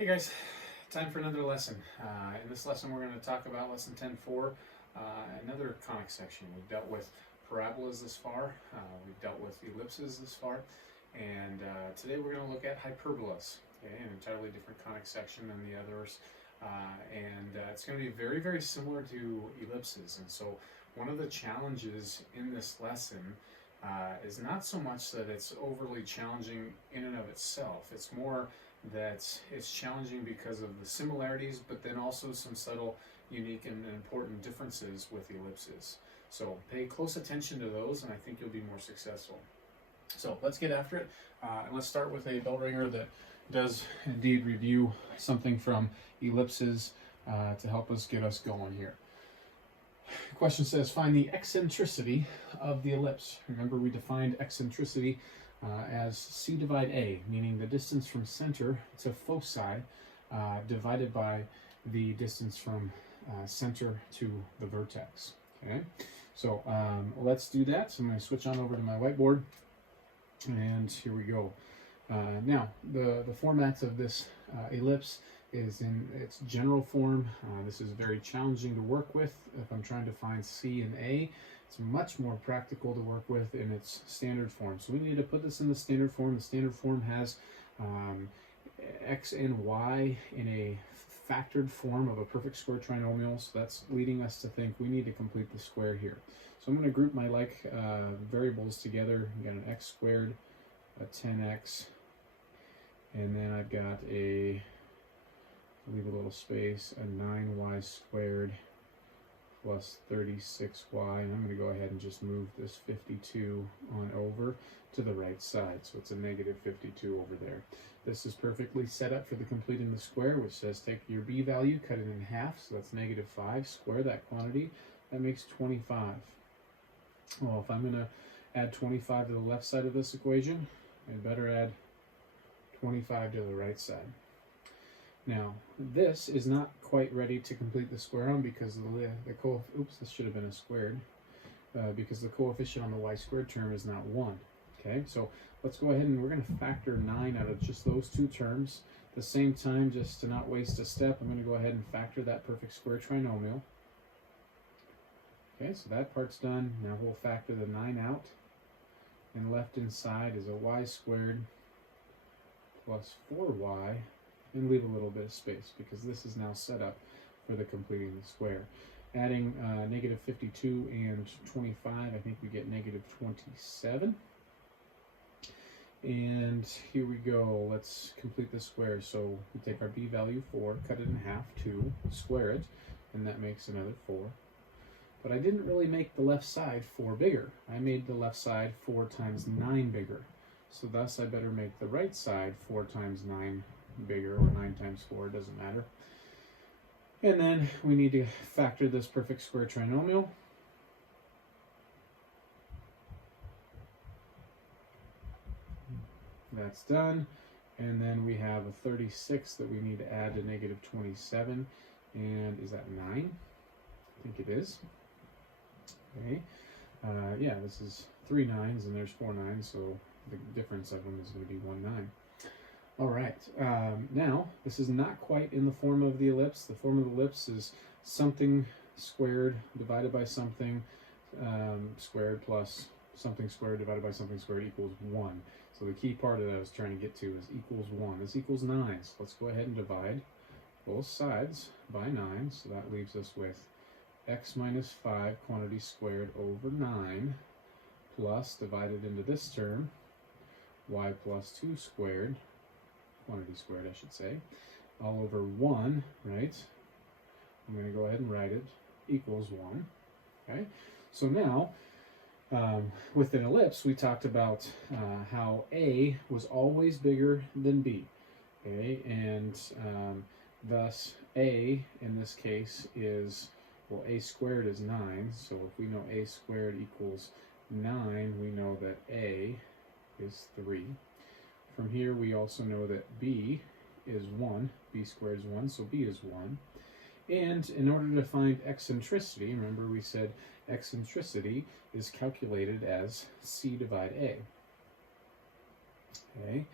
Hey guys, time for another lesson. In this lesson we're going to talk about lesson 10.4, another conic section. We've dealt with parabolas this far, we've dealt with ellipses this far, and today we're going to look at hyperbolas, okay, an entirely different conic section than the others, it's going to be very, very similar to ellipses. And so one of the challenges in this lesson is not so much that it's overly challenging in and of itself, it's more that it's challenging because of the similarities, but then also some subtle, unique, and important differences with ellipses. So pay close attention to those, and I think you'll be more successful. So let's get after it, and let's start with a Bellringer that does indeed review something from ellipses to help us get us going here. The question says, find the eccentricity of the ellipse. Remember, we defined eccentricity as C divide A, meaning the distance from center to foci divided by the distance from center to the vertex. Okay, so let's do that. So I'm going to switch on over to my whiteboard, and here we go. Now, the format of this ellipse is in its general form. This is very challenging to work with if I'm trying to find C and A. It's much more practical to work with in its standard form. So we need to put this in the standard form. The standard form has x and y in a factored form of a perfect square trinomial. So that's leading us to think we need to complete the square here. So I'm going to group my variables together. I've got an x squared, a 10x, and then I've got leave a little space, a 9y squared plus 36y, and I'm going to go ahead and just move this 52 on over to the right side, so it's a negative 52 over there. This is perfectly set up for the completing the square, which says take your b value, cut it in half, so that's negative 5, square that quantity, that makes 25. Well, if I'm going to add 25 to the left side of this equation, I'd better add 25 to the right side. Now, this is not quite ready to complete the square on because this should have been a squared, because the coefficient on the y squared term is not 1. Okay, so let's go ahead and we're going to factor 9 out of just those two terms. At the same time, just to not waste a step, I'm going to go ahead and factor that perfect square trinomial. Okay, so that part's done. Now we'll factor the 9 out, and left inside is a y squared plus 4y, and leave a little bit of space because this is now set up for the completing the square. Adding negative 52 and 25, I think we get negative 27. And here we go, let's complete the square. So we take our b value 4, cut it in half, 2, square it, and that makes another 4. But I didn't really make the left side 4 bigger. I made the left side 4 times 9 bigger. So thus I better make the right side 4 times 9 bigger, or 9 times 4, doesn't matter. And then we need to factor this perfect square trinomial. That's done. And then we have a 36 that we need to add to negative 27. And is that 9? I think it is. Okay. Yeah, this is 3 9s and there's 4 9s, so the difference of them is going to be 1 9. All right, now this is not quite in the form of the ellipse. The form of the ellipse is something squared divided by something squared plus something squared divided by something squared equals 1. So the key part that I was trying to get to is equals 1. This equals 9. So let's go ahead and divide both sides by 9. So that leaves us with x minus 5 quantity squared over 9 plus, divided into this term, y plus 2 squared, quantity squared I should say, all over 1, right? I'm going to go ahead and write it, equals 1. Okay, so now with an ellipse we talked about how A was always bigger than B, okay, and thus A in this case is, well, A squared is 9, so if we know A squared equals 9, we know that A is 3. From here, we also know that b is 1. b squared is 1, so b is 1. And in order to find eccentricity, remember we said eccentricity is calculated as c divide a. Okay,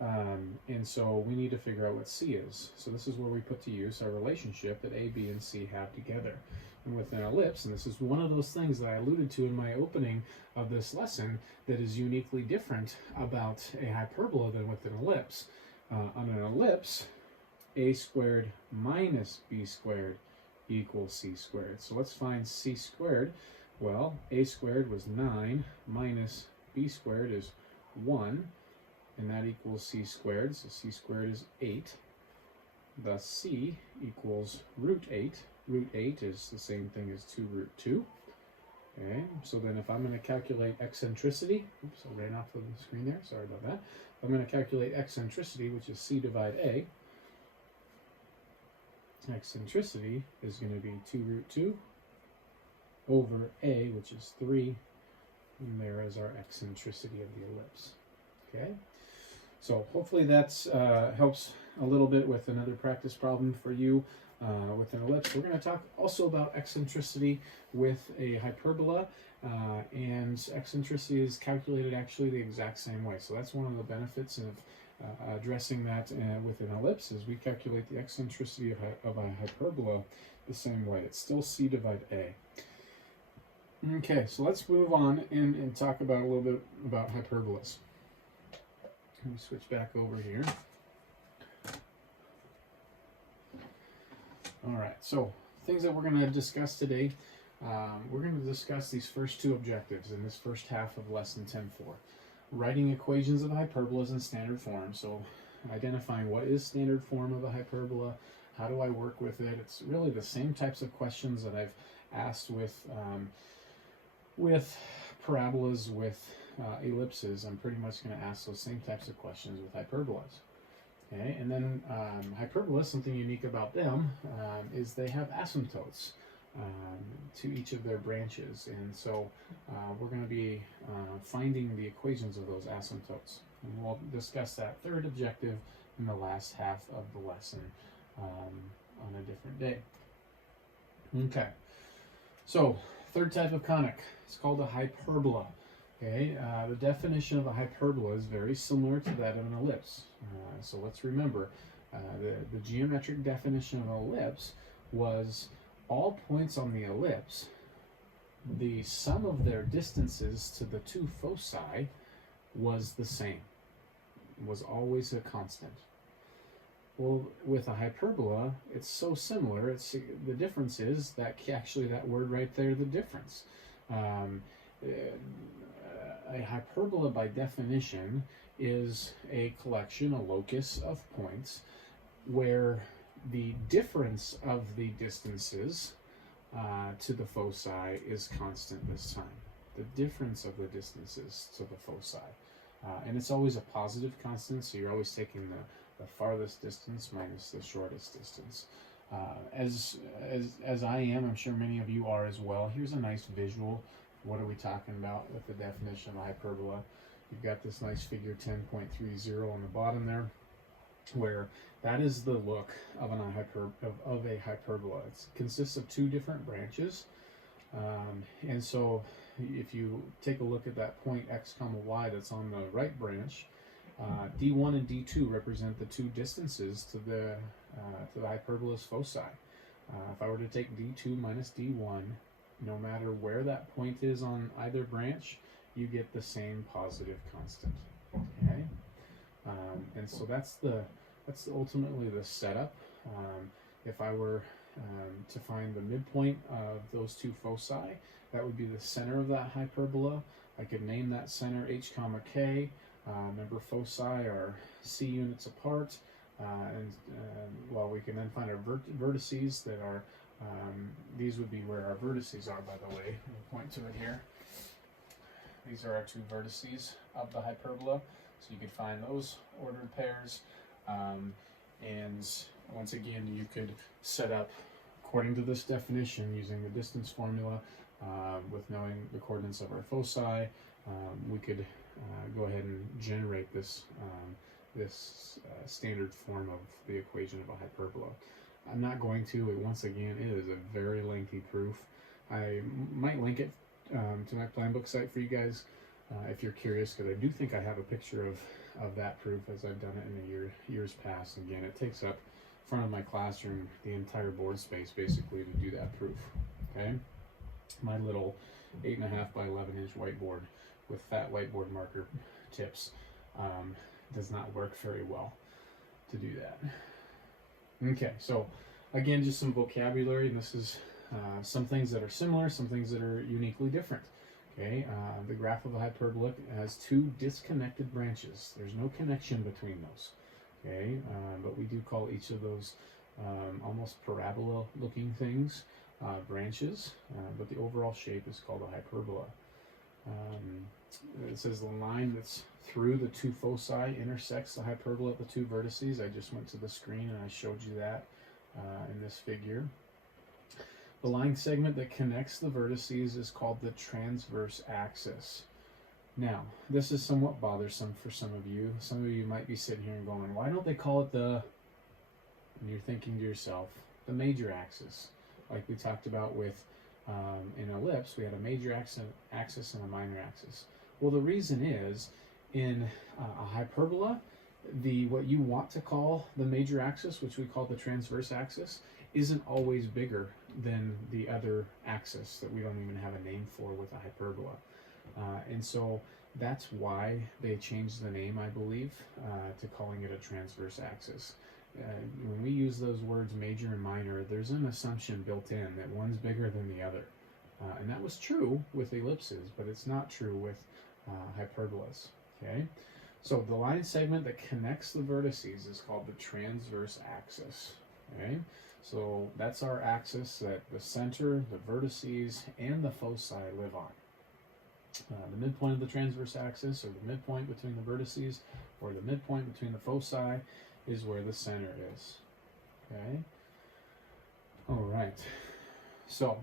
And so we need to figure out what C is. So this is where we put to use our relationship that A, B, and C have together. And with an ellipse, and this is one of those things that I alluded to in my opening of this lesson that is uniquely different about a hyperbola than with an ellipse. On an ellipse, A squared minus B squared equals C squared. So let's find C squared. Well, A squared was 9 minus B squared is 1, and that equals C squared. So C squared is 8. Thus C equals root 8. Root 8 is the same thing as 2 root 2. Okay, so then if I'm going to calculate eccentricity, oops, I ran off of the screen there, sorry about that. I'm going to calculate eccentricity, which is C divide A. Eccentricity is going to be 2 root 2 over A, which is 3, and there is our eccentricity of the ellipse. Okay, so hopefully that helps a little bit with another practice problem for you with an ellipse. We're going to talk also about eccentricity with a hyperbola, and eccentricity is calculated actually the exact same way. So that's one of the benefits of addressing that with an ellipse, is we calculate the eccentricity of a hyperbola the same way. It's still C divide A. Okay, so let's move on and talk about a little bit about hyperbolas. Let me switch back over here. All right, so things that we're going to discuss today. We're going to discuss these first two objectives in this first half of lesson 10.4. Writing equations of hyperbolas in standard form. So identifying what is standard form of a hyperbola, how do I work with it. It's really the same types of questions that I've asked with parabolas, with ellipses. I'm pretty much going to ask those same types of questions with hyperbolas. Okay, and then hyperbolas, something unique about them is they have asymptotes to each of their branches, and so we're going to be finding the equations of those asymptotes. And we'll discuss that third objective in the last half of the lesson on a different day. Okay, so third type of conic, it's called a hyperbola. Okay, the definition of a hyperbola is very similar to that of an ellipse. So let's remember, the geometric definition of an ellipse was all points on the ellipse, the sum of their distances to the two foci was the same, was always a constant. Well, with a hyperbola, it's so similar. The difference is that actually that word right there, the difference. A hyperbola, by definition, is a collection, a locus of points where the difference of the distances to the foci is constant this time. The difference of the distances to the foci. And it's always a positive constant, so you're always taking the farthest distance minus the shortest distance. As I am, I'm sure many of you are as well. Here's a nice visual. What are we talking about with the definition of a hyperbola? You've got this nice figure 10.30 on the bottom there, where that is the look of a hyperbola. It consists of two different branches, and so if you take a look at that point x comma y that's on the right branch, D1 and D2 represent the two distances to the hyperbola's foci. If I were to take D2 minus D1, no matter where that point is on either branch, you get the same positive constant. Okay, and so that's ultimately the setup. If I were to find the midpoint of those two foci, that would be the center of that hyperbola. I could name that center H comma K. Remember, foci are C units apart, and we can then find our vertices that are. These would be where our vertices are, by the way. Let me point to it here. These are our two vertices of the hyperbola. So you could find those ordered pairs. And once again, you could set up according to this definition using the distance formula with knowing the coordinates of our foci. We could go ahead and generate this standard form of the equation of a hyperbola. I'm not going to. Once again, it is a very lengthy proof. I might link it to my plan book site for you guys if you're curious, because I do think I have a picture of that proof as I've done it in the years past. Again, it takes up front of my classroom the entire board space basically to do that proof. Okay, my little 8.5 by 11 inch whiteboard with fat whiteboard marker tips does not work very well to do that. Okay, so again, just some vocabulary, and this is some things that are similar, some things that are uniquely different. Okay, the graph of a hyperbola has two disconnected branches. There's no connection between those. Okay, but we do call each of those almost parabola-looking things branches, but the overall shape is called a hyperbola. It says the line that's through the two foci intersects the hyperbola at the two vertices. I just went to the screen and I showed you that in this figure. The line segment that connects the vertices is called the transverse axis. Now, this is somewhat bothersome for some of you. Some of you might be sitting here and going, why don't they call it and you're thinking to yourself, the major axis. Like we talked about with in ellipse, we had a major axis and a minor axis. Well, the reason is, in a hyperbola, what you want to call the major axis, which we call the transverse axis, isn't always bigger than the other axis that we don't even have a name for with a hyperbola. And so that's why they changed the name, I believe, to calling it a transverse axis. When we use those words major and minor, there's an assumption built in that one's bigger than the other. And that was true with ellipses, but it's not true with hyperbolas. Okay, so the line segment that connects the vertices is called the transverse axis. Okay, so that's our axis that the center, the vertices, and the foci live on. The midpoint of the transverse axis, or the midpoint between the vertices, or the midpoint between the foci, is where the center is. Okay? All right. So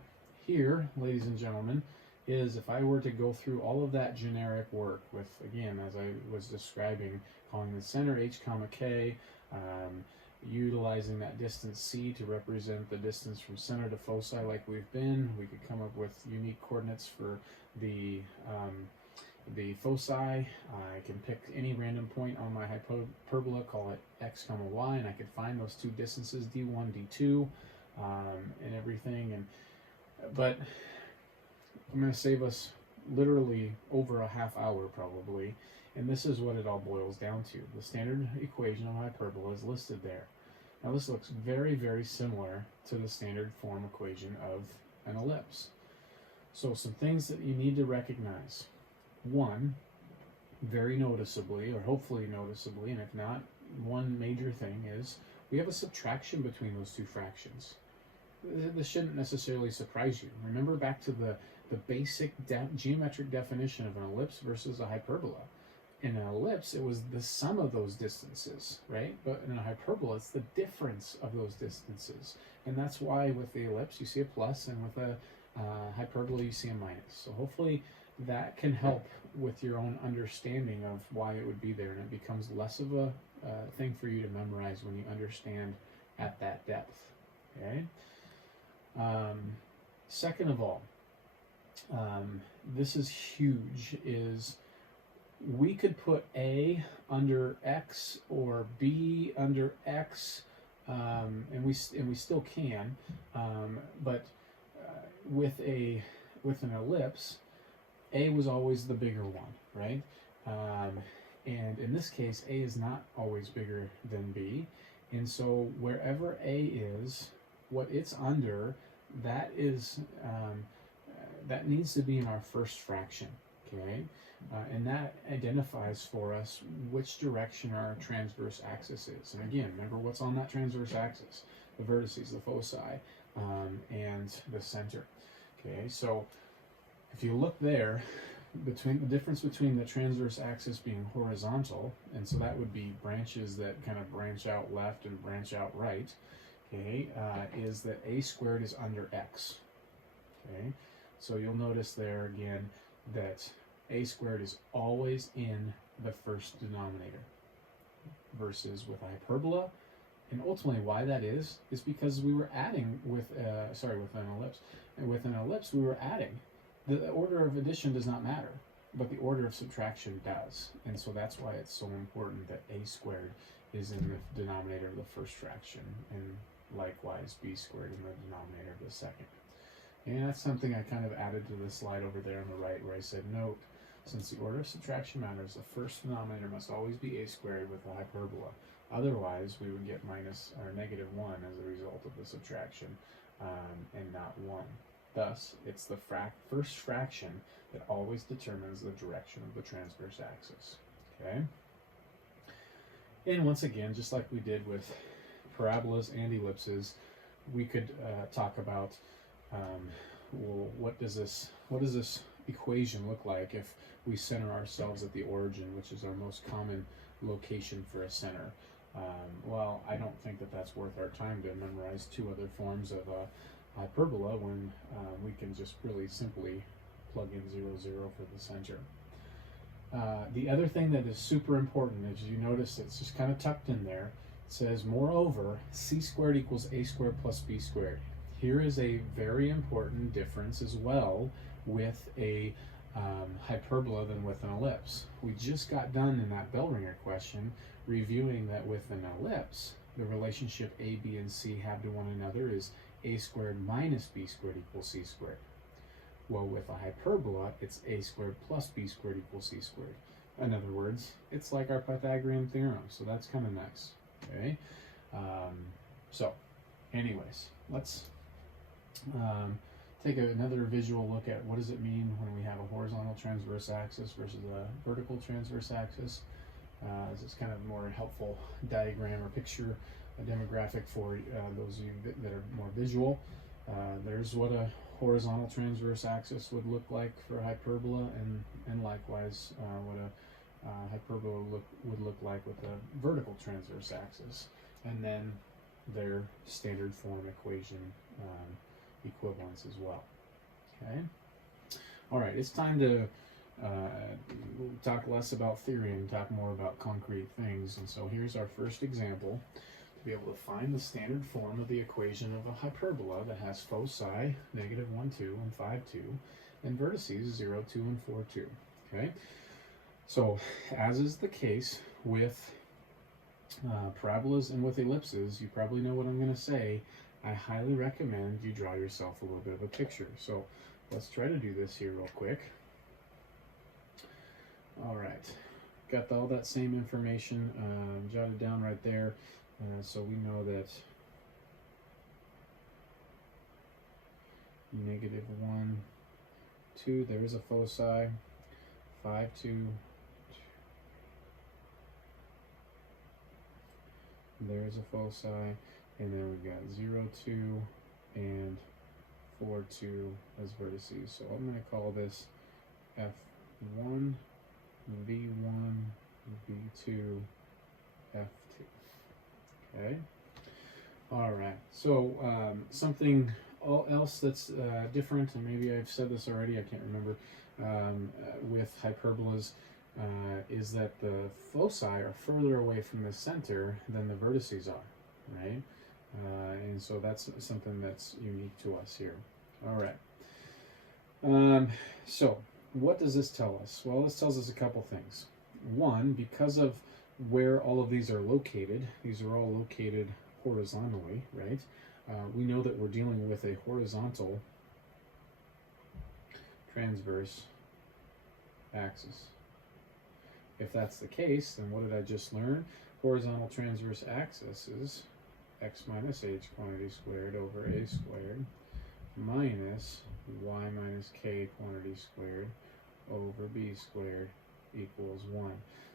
here, ladies and gentlemen, is if I were to go through all of that generic work with, again, as I was describing, calling the center h comma k, utilizing that distance c to represent the distance from center to foci like we've been, we could come up with unique coordinates for the foci. I can pick any random point on my hyperbola, call it x comma y, and I could find those two distances, d1, d2, and everything. But I'm going to save us literally over a half hour probably, and this is what it all boils down to. The standard equation of hyperbola is listed there. Now this looks very, very similar to the standard form equation of an ellipse. So some things that you need to recognize. One, very noticeably, or hopefully noticeably, and if not, one major thing is we have a subtraction between those two fractions. This shouldn't necessarily surprise you. Remember back to the basic geometric definition of an ellipse versus a hyperbola. In an ellipse, it was the sum of those distances, right? But in a hyperbola, it's the difference of those distances. And that's why with the ellipse, you see a plus, and with a hyperbola, you see a minus. So hopefully that can help with your own understanding of why it would be there, and it becomes less of a thing for you to memorize when you understand at that depth, okay? Second of all, this is huge, is we could put A under X or B under X, and we still can, but with an ellipse, A was always the bigger one, right? And in this case, A is not always bigger than B, and so wherever A is, what it's under, that is that needs to be in our first fraction, okay? And that identifies for us which direction our transverse axis is. And again, remember what's on that transverse axis: the vertices, the foci, and the center. Okay, so if you look there, between the difference between the transverse axis being horizontal, and so that would be branches that kind of branch out left and branch out right, okay, is that a squared is under x. Okay, so you'll notice there again that a squared is always in the first denominator, versus with hyperbola. And ultimately why that is because we were adding with an ellipse. And with an ellipse we were adding. The order of addition does not matter. but the order of subtraction does. And so that's why it's so important that a squared is in the denominator of the first fraction, and likewise b squared in the denominator of the second. And that's something I kind of added to the slide over there on the right, where I said, note, since the order of subtraction matters, the first denominator must always be a squared with a hyperbola. Otherwise, we would get minus or negative 1 as a result of the subtraction, and not 1. Thus, it's the first fraction that always determines the direction of the transverse axis. Okay? And once again, just like we did with parabolas and ellipses, we could talk about, well, what does this equation look like if we center ourselves at the origin, which is our most common location for a center? Well, I don't think that that's worth our time to memorize two other forms of hyperbola when we can just really simply plug in 0, 0 for the center. The other thing that is super important is, you notice it's just kind of tucked in there. It says, moreover, c squared equals a squared plus b squared. Here is a very important difference as well with a hyperbola than with an ellipse. We just got done in that Bellringer question reviewing that with an ellipse, the relationship a, b, and c have to one another is a squared minus b squared equals c squared. Well, with a hyperbola, it's a squared plus b squared equals c squared. In other words, it's like our Pythagorean theorem, so that's kind of nice. Okay. So, anyways, let's take another visual look at what does it mean when we have a horizontal transverse axis versus a vertical transverse axis. This is kind of a more helpful diagram or picture, a demographic for those of you that are more visual. There's what a horizontal transverse axis would look like for a hyperbola, and likewise what a hyperbola would look like with a vertical transverse axis, and then their standard form equation equivalents as well. Okay. All right, it's time to talk less about theory and talk more about concrete things. And so here's our first example to be able to find the standard form of the equation of a hyperbola that has foci negative 1, 2, and 5, 2, and vertices 0, 2, and 4, 2. Okay. So as is the case with parabolas and with ellipses, you probably know what I'm going to say. I highly recommend you draw yourself a little bit of a picture. So let's try to do this here real quick. All right, got all that same information jotted down right there, so we know that negative 1, 2, there's a foci, 5, 2, there's a foci, and then we've got 0, 2, and 4, 2 as vertices. So I'm going to call this F1, V1, V2, F2. Okay. All right. So something else that's different, and maybe I've said this already, I can't remember, with hyperbolas, is that the foci are further away from the center than the vertices are, right? And so that's something that's unique to us here. All right. So what does this tell us? Well, this tells us a couple things. One, because of where all of these are located, these are all located horizontally, right? We know that we're dealing with a horizontal transverse axis. If that's the case, then what did I just learn? Horizontal transverse axis is x minus h quantity squared over a squared minus y minus k quantity squared over b squared equals 1.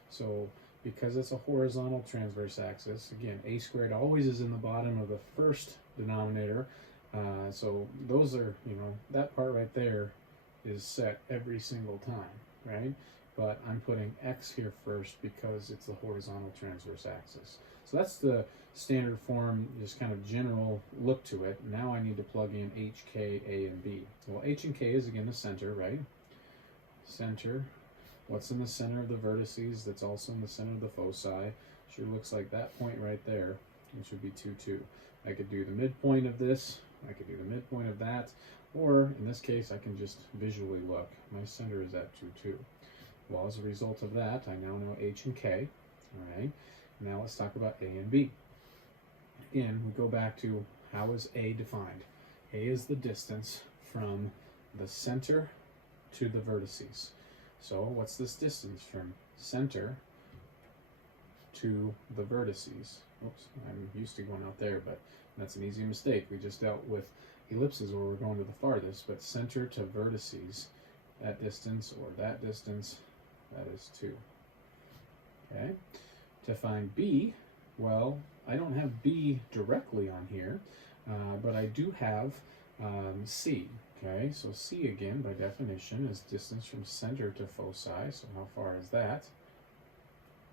So because it's a horizontal transverse axis, again, a squared always is in the bottom of the first denominator. So those are, that part right there is set every single time, right? But I'm putting x here first because it's the horizontal transverse axis. So that's the standard form, just kind of general look to it. Now I need to plug in h, k, a, and b. Well, h and k is again the center, right? Center. What's in the center of the vertices that's also in the center of the foci? Sure looks like that point right there, which would be 2, 2. I could do the midpoint of this, I could do the midpoint of that, or in this case I can just visually look. My center is at 2, 2. Well, as a result of that, I now know h and k. All right. Now let's talk about a and b. Again, we go back to how is a defined. A is the distance from the center to the vertices. So what's this distance from center to the vertices? Oops, I'm used to going out there, but that's an easy mistake. We just dealt with ellipses where we're going to the farthest, but center to vertices, that distance or that distance, that is 2. Okay. To find b, well, I don't have b directly on here, but I do have c. Okay, so c again, by definition, is distance from center to foci. So how far is that?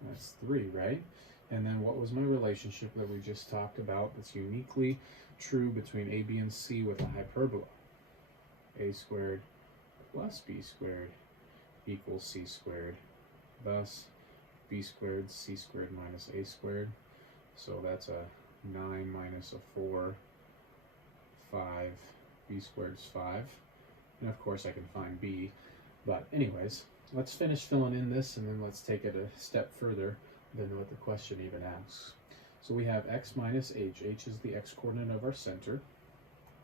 That's 3, right? And then what was my relationship that we just talked about that's uniquely true between a, b, and c with a hyperbola? A squared plus b squared equals c squared. Thus, b squared, c squared minus a squared. So that's a 9 minus a 4, 5. B squared is 5. And of course I can find b. But anyways, let's finish filling in this and then let's take it a step further than what the question even asks. So we have x minus h. H is the x coordinate of our center,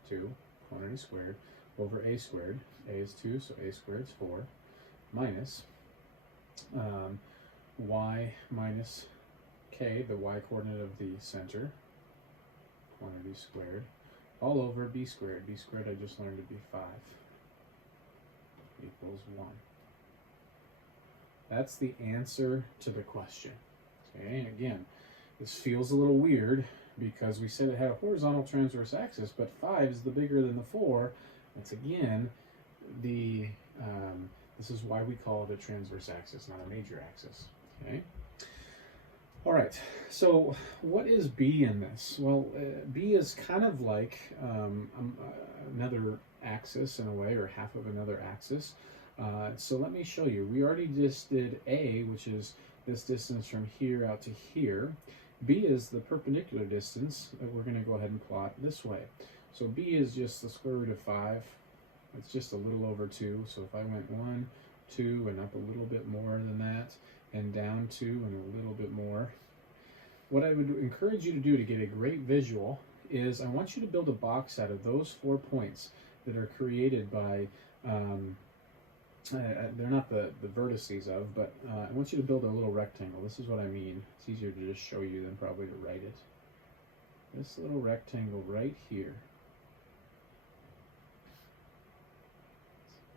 2, quantity squared, over a squared. A is 2, so a squared is 4, minus y minus k, the y coordinate of the center, quantity squared, all over b squared. B squared I just learned to be 5 equals 1. That's the answer to the question. Okay, and again, this feels a little weird because we said it had a horizontal transverse axis, but 5 is the bigger than the 4. That's again the this is why we call it a transverse axis, not a major axis. Okay. All right, so what is b in this? Well, b is kind of like another axis in a way, or half of another axis. So let me show you. We already just did a, which is this distance from here out to here. B is the perpendicular distance that we're going to go ahead and plot this way. So b is just the square root of 5. It's just a little over 2. So if I went 1, 2, and up a little bit more than that, and down 2 and a little bit more. What I would encourage you to do to get a great visual is I want you to build a box out of those 4 points that are created by, they're not the vertices of, but I want you to build a little rectangle. This is what I mean. It's easier to just show you than probably to write it. This little rectangle right here.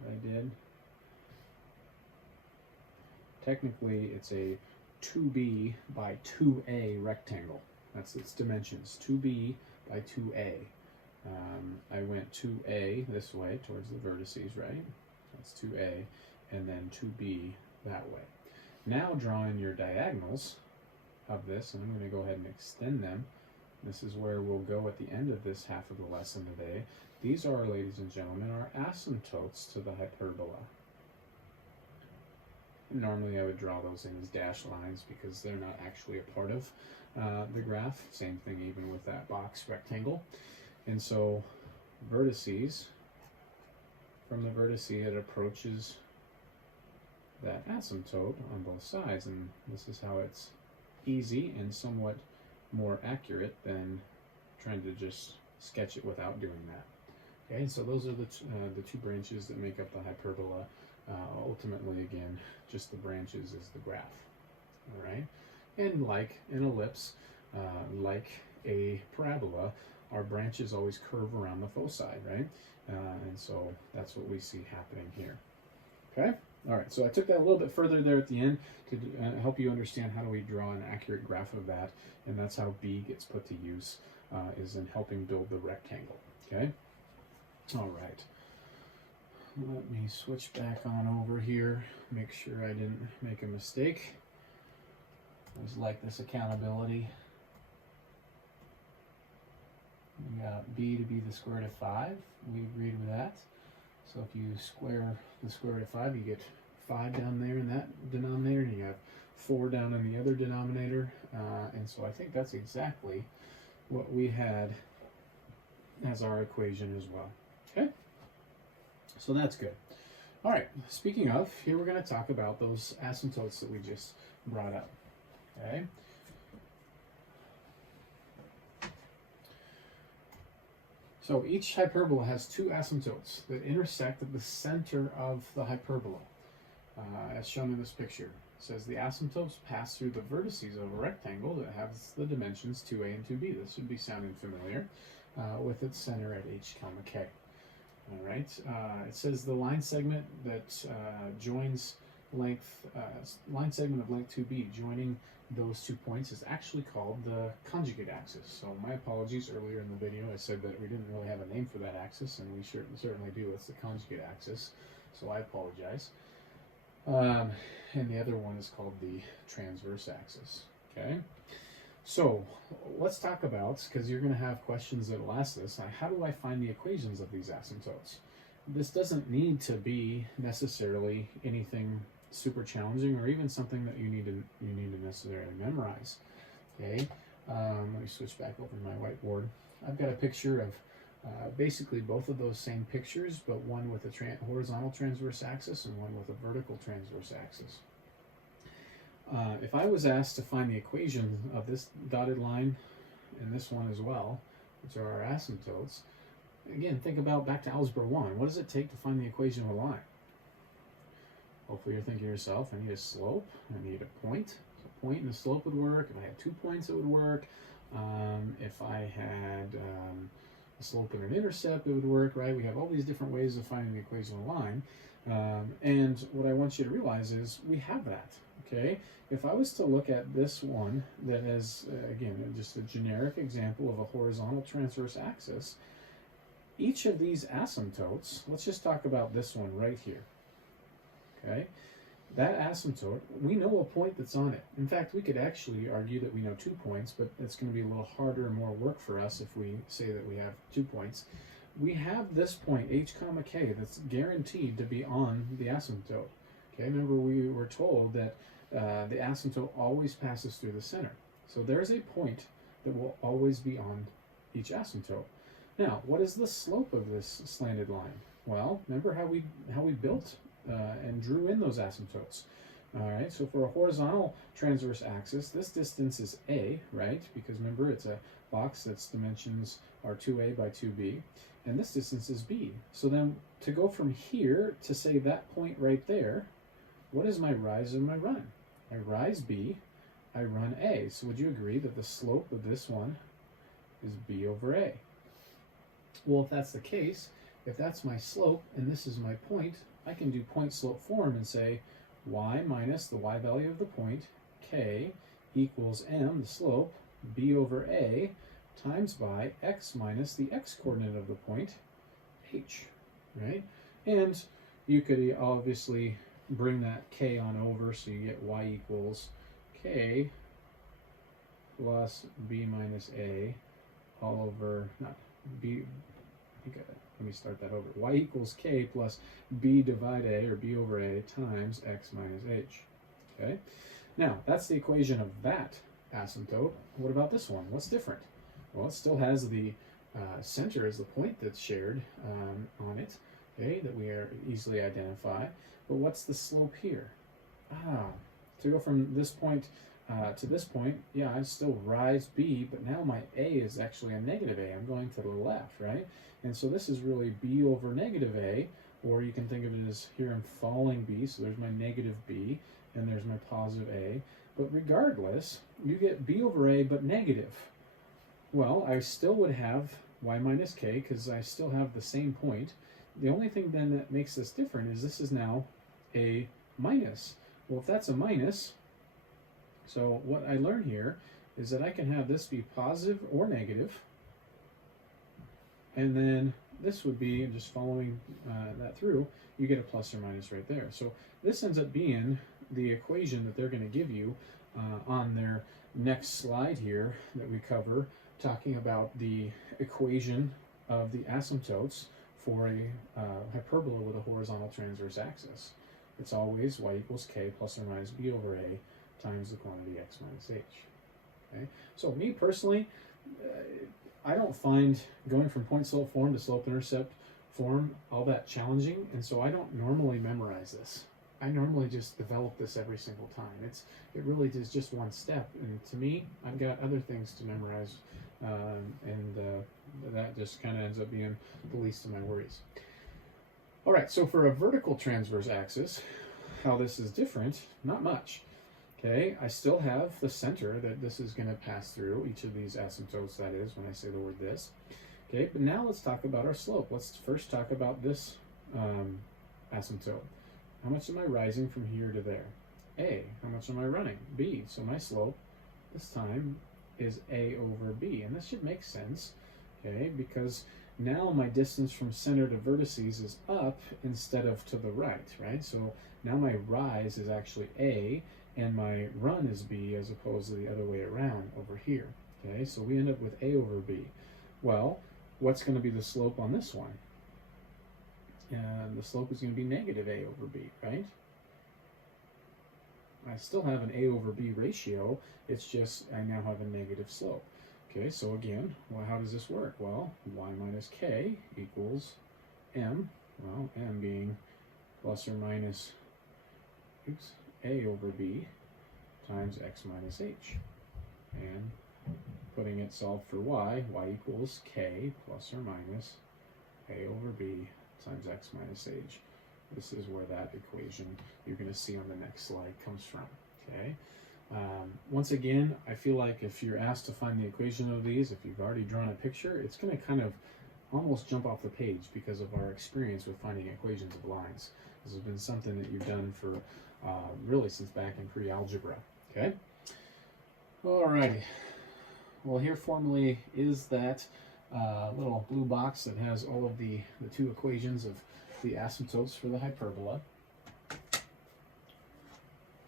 That's what I did. Technically, it's a 2b by 2a rectangle. That's its dimensions, 2b by 2a. I went 2a this way towards the vertices, right? That's 2a, and then 2b that way. Now draw in your diagonals of this, and I'm going to go ahead and extend them. This is where we'll go at the end of this half of the lesson today. These are, ladies and gentlemen, our asymptotes to the hyperbola. Normally I would draw those in as dashed lines because they're not actually a part of the graph. Same thing even with that box rectangle. And so vertices, from the vertice it approaches that asymptote on both sides, and this is how it's easy and somewhat more accurate than trying to just sketch it without doing that. Okay, so those are the two branches that make up the hyperbola. Ultimately, again, just the branches is the graph. All right, and like an ellipse, like a parabola, our branches always curve around the foci, right? And so that's what we see happening here. Okay. All right, so I took that a little bit further there at the end to help you understand how do we draw an accurate graph of that, and that's how B gets put to use, is in helping build the rectangle. Okay. All right. Let me switch back on over here, make sure I didn't make a mistake. I always like this accountability. We got b to be the square root of 5. We agreed with that. So if you square the square root of 5, you get 5 down there in that denominator, and you have 4 down in the other denominator. And so I think that's exactly what we had as our equation as well. Okay? So that's good. All right, speaking of, here we're going to talk about those asymptotes that we just brought up. Okay. So each hyperbola has two asymptotes that intersect at the center of the hyperbola, as shown in this picture. It says the asymptotes pass through the vertices of a rectangle that has the dimensions 2a and 2b. This should be sounding familiar, with its center at h comma k. All right. It says the line segment that joins line segment of length 2b joining those 2 points is actually called the conjugate axis. So my apologies, earlier in the video I said that we didn't really have a name for that axis, and we certainly do. It's the conjugate axis, so I apologize. And the other one is called the transverse axis. Okay. So let's talk about, because you're going to have questions that will ask this, how do I find the equations of these asymptotes? This doesn't need to be necessarily anything super challenging, or even something that you need to necessarily memorize. Okay, let me switch back over to my whiteboard. I've got a picture of basically both of those same pictures, but one with a horizontal transverse axis and one with a vertical transverse axis. If I was asked to find the equation of this dotted line and this one as well, which are our asymptotes, again, think about back to Algebra 1. What does it take to find the equation of a line? Hopefully you're thinking to yourself, I need a slope, I need a point. So a point and a slope would work. If I had 2 points, it would work. If I had a slope and an intercept, it would work, right? We have all these different ways of finding the equation of a line. And what I want you to realize is we have that, okay? If I was to look at this one that is, again, just a generic example of a horizontal transverse axis, each of these asymptotes, let's just talk about this one right here, okay? That asymptote, we know a point that's on it. In fact, we could actually argue that we know 2 points, but it's going to be a little harder and more work for us if we say that we have 2 points. We have this point, h comma k, that's guaranteed to be on the asymptote. Okay, remember we were told that the asymptote always passes through the center. So there's a point that will always be on each asymptote. Now, what is the slope of this slanted line? Well, remember how we built and drew in those asymptotes. All right, so for a horizontal transverse axis, this distance is a, right? Because remember, it's a box that's dimensions are 2a by 2b, and this distance is b. So then to go from here to say that point right there, what is my rise and my run? I rise b, I run a. So would you agree that the slope of this one is b over a? Well, if that's the case, if that's my slope and this is my point, I can do point-slope form and say y minus the y value of the point, k, equals m, the slope, b over a, times by x minus the x-coordinate of the point, h, right? And you could obviously bring that k on over, so you get y equals k plus b minus a all over, not b, let me start that over. Y equals k plus b divide a, or b over a, times x minus h. Okay? Now, that's the equation of that asymptote. What about this one? What's different? Well, it still has the center as the point that's shared on it, okay, that we are easily identify. But what's the slope here? To go from this point to this point, yeah, I still rise b, but now my a is actually a negative a. I'm going to the left, right? And so this is really b over negative a, or you can think of it as here I'm falling b, so there's my negative b, and there's my positive a. But regardless, you get b over a, but negative. Well, I still would have y minus k, because I still have the same point. The only thing then that makes this different is this is now a minus. Well, if that's a minus, so what I learned here is that I can have this be positive or negative, and then this would be, just following that through, you get a plus or minus right there. So this ends up being the equation that they're going to give you on their next slide here that we cover, talking about the equation of the asymptotes for a hyperbola with a horizontal transverse axis. It's always y equals k plus or minus b over a times the quantity x minus h. Okay? So me personally, I don't find going from point-slope form to slope-intercept form all that challenging, and so I don't normally memorize this. I normally just develop this every single time. It really is just one step, and to me, I've got other things to memorize, and that just kind of ends up being the least of my worries. All right, so for a vertical transverse axis, how this is different, not much. Okay, I still have the center that this is going to pass through, each of these asymptotes, that is, when I say the word this. Okay, but now let's talk about our slope. Let's first talk about this asymptote. How much am I rising from here to there? A. How much am I running? B. So my slope this time is A over B, and this should make sense, okay, because now my distance from center to vertices is up instead of to the right, right? So now my rise is actually A, and my run is B as opposed to the other way around over here, okay? So we end up with A over B. Well, what's going to be the slope on this one? And the slope is going to be negative A over B, right? I still have an A over B ratio, it's just I now have a negative slope. Okay, so again, well, how does this work? Well, y minus k equals m, well, m being plus or minus A over b times x minus h. And putting it solved for y equals k plus or minus A over b times x minus h. This is where that equation you're going to see on the next slide comes from. Okay. Once again, I feel like if you're asked to find the equation of these, if you've already drawn a picture, it's going to kind of almost jump off the page because of our experience with finding equations of lines. This has been something that you've done for really since back in pre-algebra. Okay. Alrighty. Well, here formally is that little blue box that has all of the two equations of the asymptotes for the hyperbola.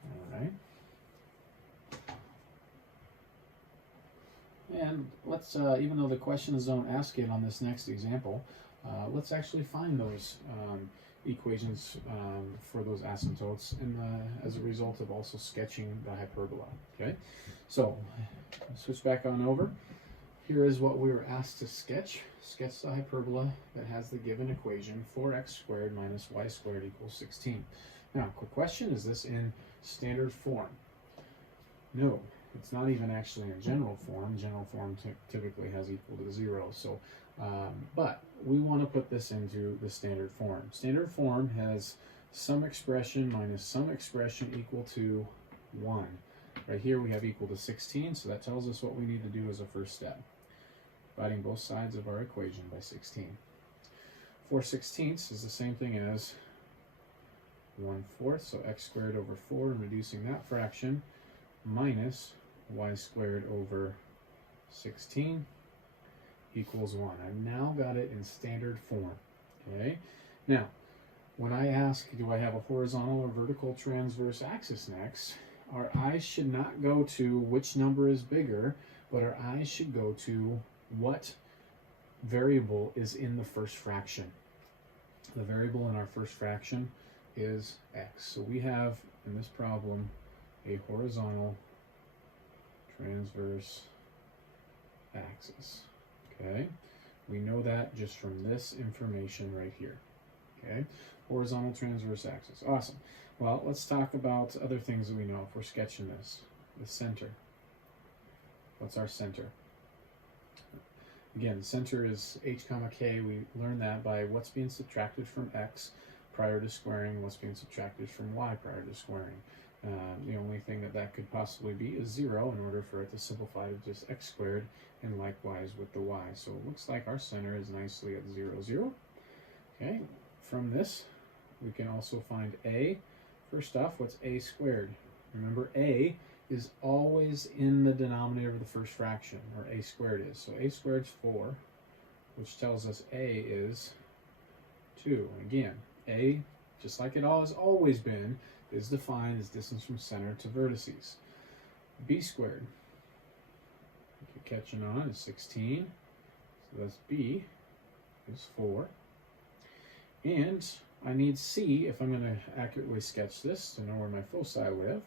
All right. And let's, even though the questions don't ask it on this next example, let's actually find those equations for those asymptotes, and as a result of also sketching the hyperbola. Okay, so switch back on over. Here is what we were asked to sketch. Sketch the hyperbola that has the given equation 4x squared minus y squared equals 16. Now, quick question, is this in standard form? No, it's not even actually in general form. General form typically has equal to 0. So, but we want to put this into the standard form. Standard form has some expression minus some expression equal to 1. Right here we have equal to 16, so that tells us what we need to do as a first step. Dividing both sides of our equation by 16. 4/16 is the same thing as 1/4, so x squared over 4, and reducing that fraction, minus y squared over 16 equals 1. I've now got it in standard form. Okay. Now, when I ask, do I have a horizontal or vertical transverse axis next, our eyes should not go to which number is bigger, but our eyes should go to what variable is in the first fraction. The variable in our first fraction is x. So we have, in this problem, a horizontal transverse axis. Okay, we know that just from this information right here. Okay, horizontal transverse axis. Awesome. Well, let's talk about other things that we know if we're sketching this. The center. What's our center? Again, center is h comma k. We learned that by what's being subtracted from x prior to squaring, what's being subtracted from y prior to squaring. The only thing that could possibly be is 0 in order for it to simplify to just x squared, and likewise with the y. So it looks like our center is nicely at 0, 0. Okay, from this, we can also find a. First off, what's a squared? Remember, a is always in the denominator of the first fraction, or a squared is. So a squared is 4, which tells us a is 2. And again, a, just like it has always been, is defined as distance from center to vertices. B squared, if you're catching on, is 16. So that's b is 4. And I need c if I'm going to accurately sketch this to know where my foci live.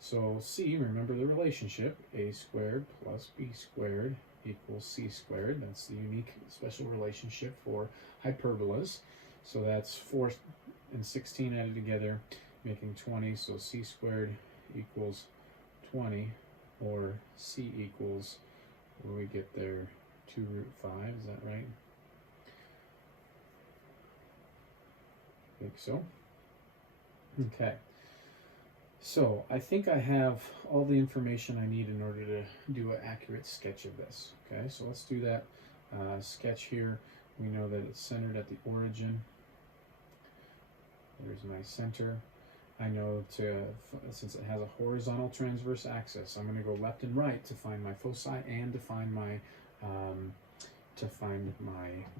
So c, remember the relationship, a squared plus b squared equals c squared. That's the unique special relationship for hyperbolas. So that's 4 and 16 added together, making 20. So c squared equals 20, or c equals, what do we get there, 2 root 5, is that right? I think so. Okay. So I think I have all the information I need in order to do an accurate sketch of this. Okay, so let's do that sketch here. We know that it's centered at the origin. There's my center. I know since it has a horizontal transverse axis, I'm going to go left and right to find my foci and to find my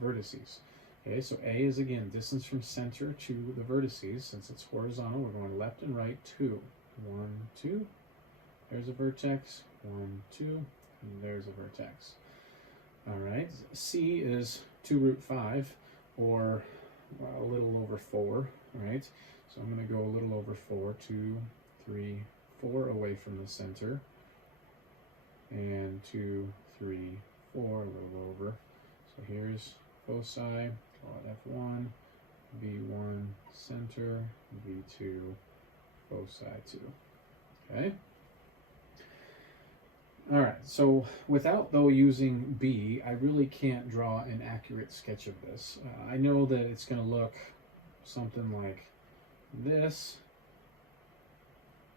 vertices. Okay, so A is again distance from center to the vertices. Since it's horizontal, we're going left and right 2. 1, 2. There's a vertex. 1, 2. And there's a vertex. All right. C is 2 root 5, or a little over 4. Right. So I'm going to go a little over 4. 2, 3, 4 away from the center, and 2, 3, 4 a little over. So here's foci. F1, V1 center, V2 foci 2. Okay. All right. So without though using B, I really can't draw an accurate sketch of this. I know that it's going to look something like this,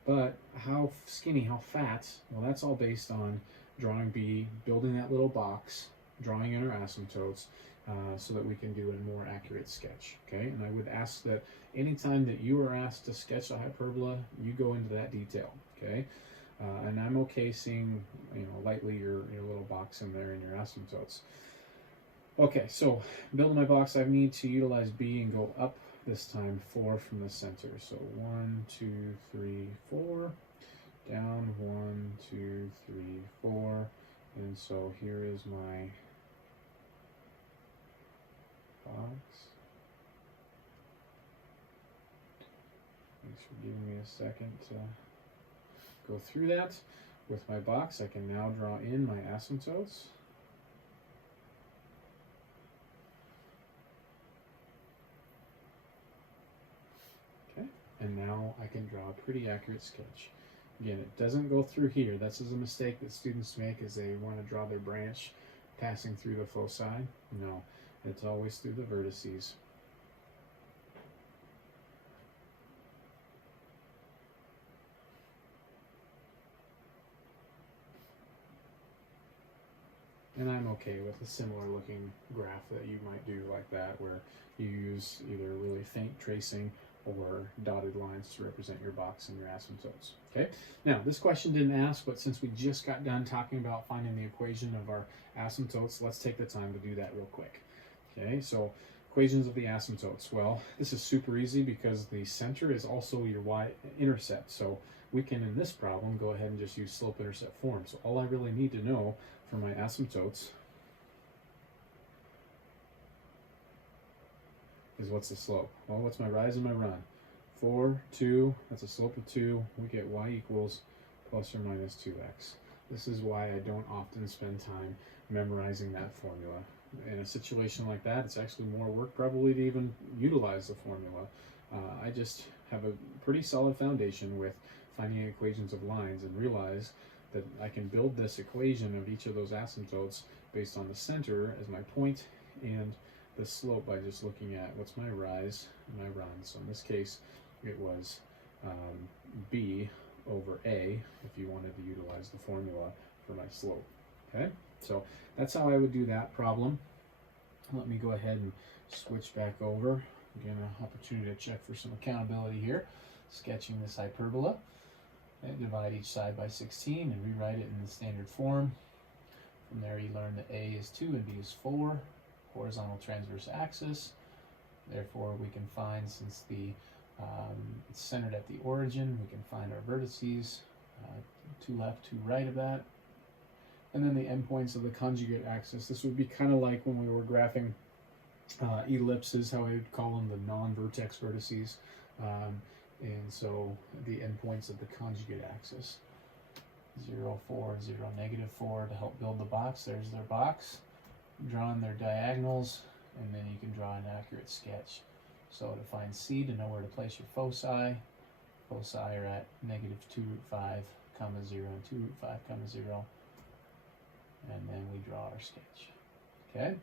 but how skinny, how fat? Well, that's all based on drawing B, building that little box, drawing in our asymptotes, so that we can do a more accurate sketch. Okay, and I would ask that anytime that you are asked to sketch a hyperbola, you go into that detail. Okay, and I'm okay seeing, lightly your little box in there in your asymptotes. Okay, so building my box, I need to utilize B and go up this time 4 from the center. So 1, 2, 3, 4, down 1, 2, 3, 4, and so here is my box. Thanks for giving me a second to go through that. With my box, I can now draw in my asymptotes. Okay, and now I can draw a pretty accurate sketch. Again, it doesn't go through here. This is a mistake that students make, is they want to draw their branch passing through the foci. No. It's always through the vertices. And I'm okay with a similar looking graph that you might do like that, where you use either really faint tracing or dotted lines to represent your box and your asymptotes. Okay. Now, this question didn't ask, but since we just got done talking about finding the equation of our asymptotes, let's take the time to do that real quick. Okay, so equations of the asymptotes. Well, this is super easy because the center is also your y-intercept. So we can, in this problem, go ahead and just use slope-intercept form. So all I really need to know for my asymptotes is what's the slope. Well, what's my rise and my run? 4, 2, that's a slope of 2. We get y equals plus or minus 2x. This is why I don't often spend time memorizing that formula. In a situation like that, it's actually more work probably to even utilize the formula. I just have a pretty solid foundation with finding equations of lines, and realize that I can build this equation of each of those asymptotes based on the center as my point and the slope by just looking at what's my rise and my run. So in this case, it was B over A if you wanted to utilize the formula for my slope. Okay, so that's how I would do that problem. Let me go ahead and switch back over. Again, an opportunity to check for some accountability here. Sketching this hyperbola. And divide each side by 16 and rewrite it in the standard form. From there you learn that A is 2 and B is 4. Horizontal transverse axis. Therefore we can find, since it's centered at the origin, we can find our vertices, 2 left, 2 right of that. And then the endpoints of the conjugate axis. This would be kind of like when we were graphing ellipses, how I would call them the non-vertex vertices. And so the endpoints of the conjugate axis. 0, 4, 0, negative 4 to help build the box. There's their box. Drawing their diagonals, and then you can draw an accurate sketch. So to find C, to know where to place your foci are at negative 2 root 5, comma 0, and 2 root 5, comma 0. And then we draw our sketch. Okay?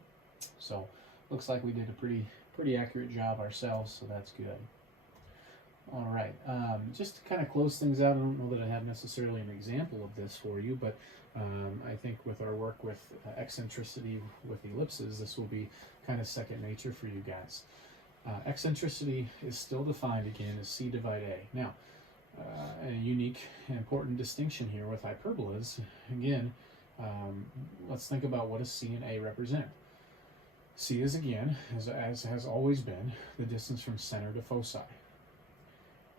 So looks like we did a pretty accurate job ourselves, so that's good. All right, just to kind of close things out, I don't know that I have necessarily an example of this for you, but I think with our work with eccentricity with ellipses, this will be kind of second nature for you guys. Eccentricity is still defined again as C divide A. Now, a unique and important distinction here with hyperbolas, again, let's think about what does C and A represent. C is, again, as has always been, the distance from center to foci.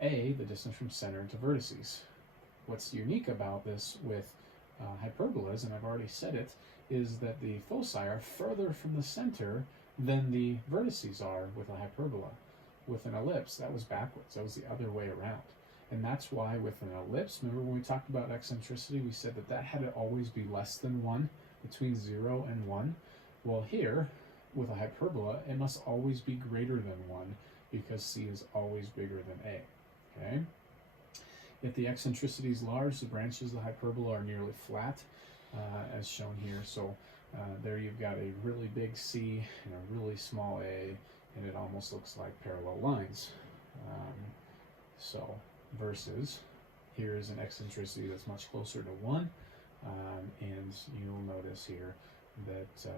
A, the distance from center to vertices. What's unique about this with hyperbolas, and I've already said it, is that the foci are further from the center than the vertices are with a hyperbola. With an ellipse, that was backwards. That was the other way around. And that's why with an ellipse, remember when we talked about eccentricity, we said that had to always be less than 1, between 0 and 1. Well, here, with a hyperbola, it must always be greater than 1 because C is always bigger than A. Okay? If the eccentricity is large, the branches of the hyperbola are nearly flat, as shown here. So there you've got a really big C and a really small A, and it almost looks like parallel lines. So versus here is an eccentricity that's much closer to 1, and you'll notice here that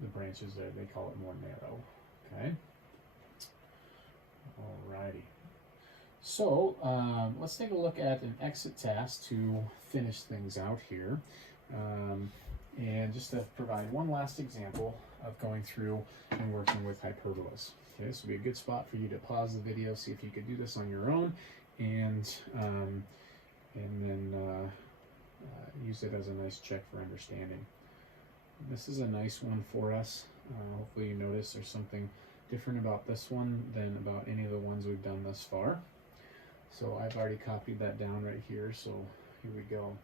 the branches there, they call it more narrow. Okay. Alrighty. So let's take a look at an exit task to finish things out here. And just to provide one last example of going through and working with hyperbolas. Okay, this would be a good spot for you to pause the video, see if you could do this on your own, and then use it as a nice check for understanding. This is a nice one for us. Hopefully you notice there's something different about this one than about any of the ones we've done thus far. So I've already copied that down right here, so here we go.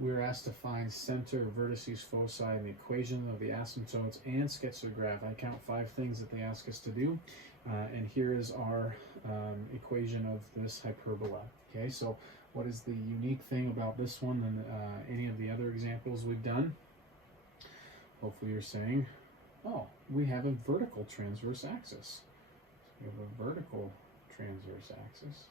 We're asked to find center, vertices, foci, and the equation of the asymptotes, and sketch the graph. I count 5 things that they ask us to do, and here is our equation of this hyperbola. Okay, so what is the unique thing about this one than any of the other examples we've done? Hopefully you're saying, oh, we have a vertical transverse axis. So we have a vertical transverse axis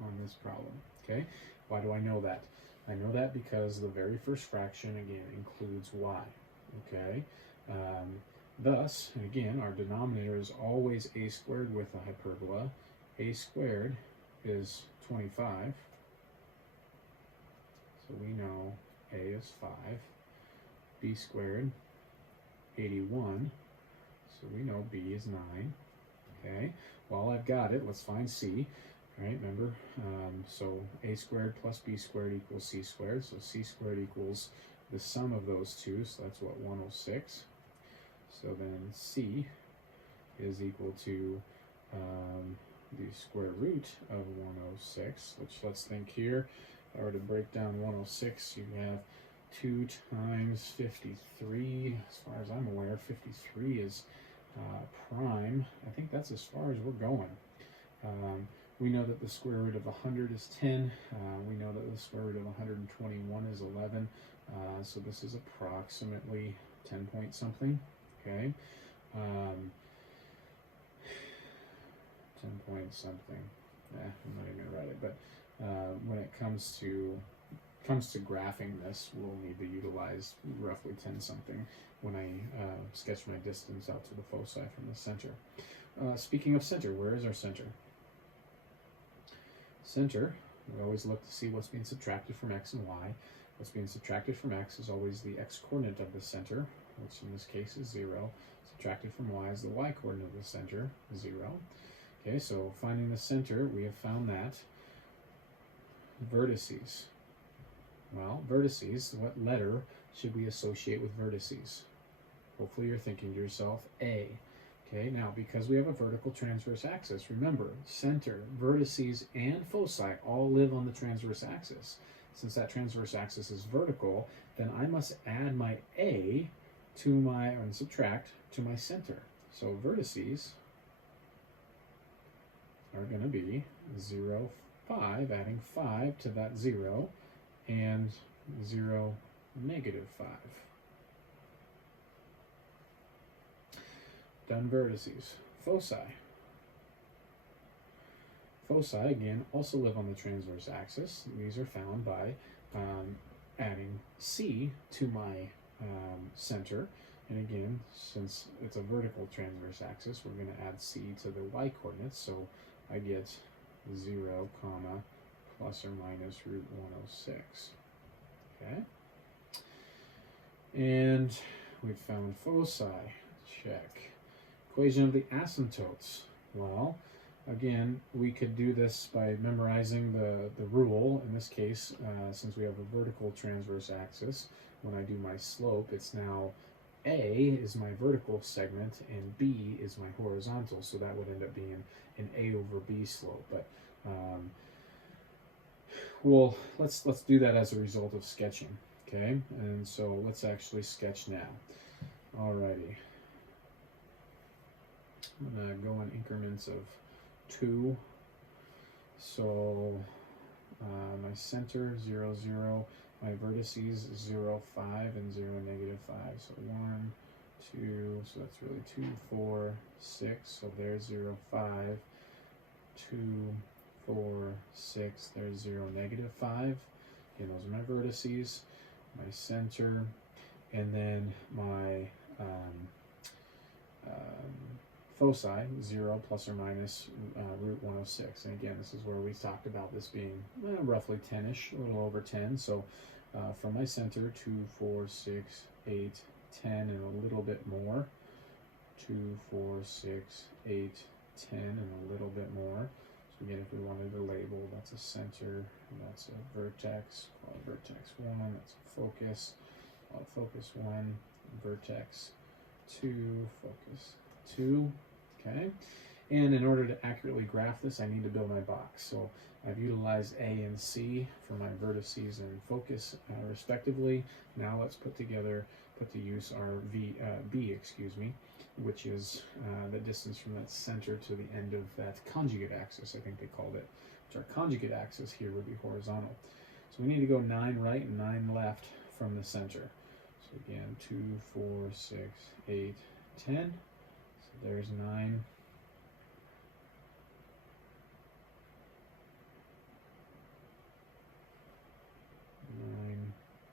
on this problem. Okay, why do I know that? I know that because the very first fraction, again, includes y. Okay, thus, and again, our denominator is always a squared with a hyperbola. A squared is 25. So we know a is 5. B squared, 81. So we know b is 9. Okay, while I've got it, let's find c. Right, remember, so a squared plus b squared equals c squared. So c squared equals the sum of those two, so that's what, 106. So then c is equal to the square root of 106, which, let's think here, if I were to break down 106, you have 2 times 53. As far as I'm aware, 53 is prime. I think that's as far as we're going. We know that the square root of 100 is 10. We know that the square root of 121 is 11. So this is approximately 10 point something. Okay. 10 point something. I'm not even going to write it. But when it comes to graphing this, we'll need to utilize roughly 10 something when I sketch my distance out to the foci from the center. Speaking of center, where is our center? Center, we always look to see what's being subtracted from x and y. What's being subtracted from x is always the x coordinate of the center, which in this case is 0. Subtracted from y is the y coordinate of the center, 0. Okay, so finding the center, we have found that. Vertices. Well, vertices, what letter should we associate with vertices? Hopefully you're thinking to yourself, A. Okay, now because we have a vertical transverse axis, remember, center, vertices, and foci all live on the transverse axis. Since that transverse axis is vertical, then I must add my A to my, or subtract, to my center. So vertices are going to be 0, 5, adding 5 to that 0, and 0, -5. Done vertices. Foci. Foci, again, also live on the transverse axis. These are found by adding C to my center. And again, since it's a vertical transverse axis, we're going to add C to the y coordinates. So I get 0, comma, plus or minus root 106. Okay? And we've found foci. Check. Equation of the asymptotes. Well, again, we could do this by memorizing the rule. In this case, since we have a vertical transverse axis, when I do my slope, it's now A is my vertical segment and B is my horizontal, so that would end up being an A over B slope. But well, let's do that as a result of sketching. Okay, and so let's actually sketch now. Alrighty. I'm going to go in increments of 2. So my center 0, 0, my vertices 0, 5, and 0, -5. So 1, 2, so that's really 2, 4, 6. So there's 0, 5, 2, 4, 6. There's 0, -5. Again, those are my vertices, my center, and then my foci, 0 plus or minus root 106. And again, this is where we talked about this being roughly 10-ish, a little over 10. So from my center, 2, 4, 6, 8, 10, and a little bit more. 2, 4, 6, 8, 10, and a little bit more. So again, if we wanted to label, that's a center, that's a vertex, call it vertex 1, that's a focus, call it focus 1, vertex 2, focus 2. Okay, and in order to accurately graph this, I need to build my box. So I've utilized A and C for my vertices and focus respectively. Now let's put to use our B, which is the distance from that center to the end of that conjugate axis, I think they called it. Which our conjugate axis here would be horizontal. So we need to go 9 right and 9 left from the center. So again, 2, 4, 6, 8, 10. There's 9.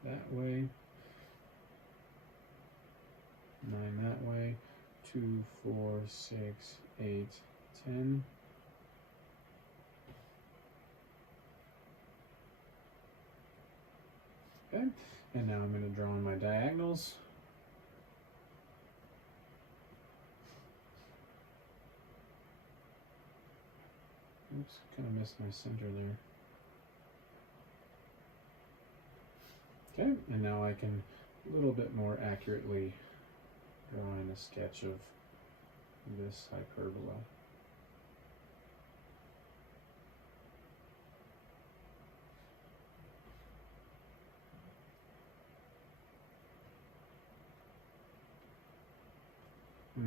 That way. 9 that way. 2, 4, 6, 8, 10. Okay, and now I'm going to draw in my diagonals. Oops, kind of missed my center there. Okay, and now I can a little bit more accurately draw in a sketch of this hyperbola.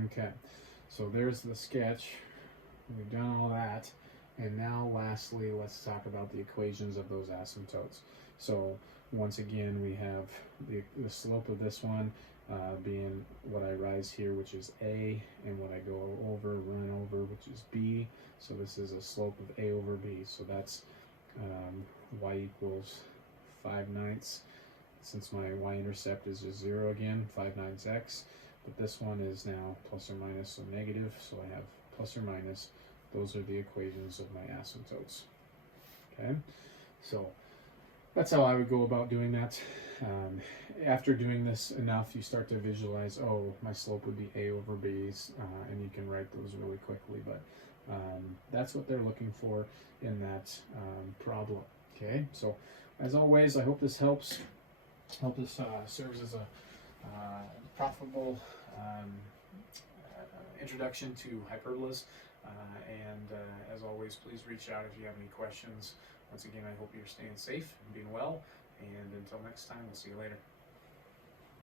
Okay, so there's the sketch. We've done all that. And now lastly, let's talk about the equations of those asymptotes. So once again, we have the slope of this one being what I rise here, which is A, and what I go over, run over, which is B. So this is a slope of A over B. So that's y equals 5/9. Since my y-intercept is just 0 again, 5/9 x. But this one is now plus or minus, so negative. So I have plus or minus. Those are the equations of my asymptotes. Okay, so that's how I would go about doing that. After doing this enough, you start to visualize, oh, my slope would be A over B, and you can write those really quickly. But that's what they're looking for in that problem. Okay, so as always, I hope this helps. Hope this serves as a profitable introduction to hyperbolas. As always, please reach out if you have any questions. Once again, I hope you're staying safe and being well. And until next time, we'll see you later.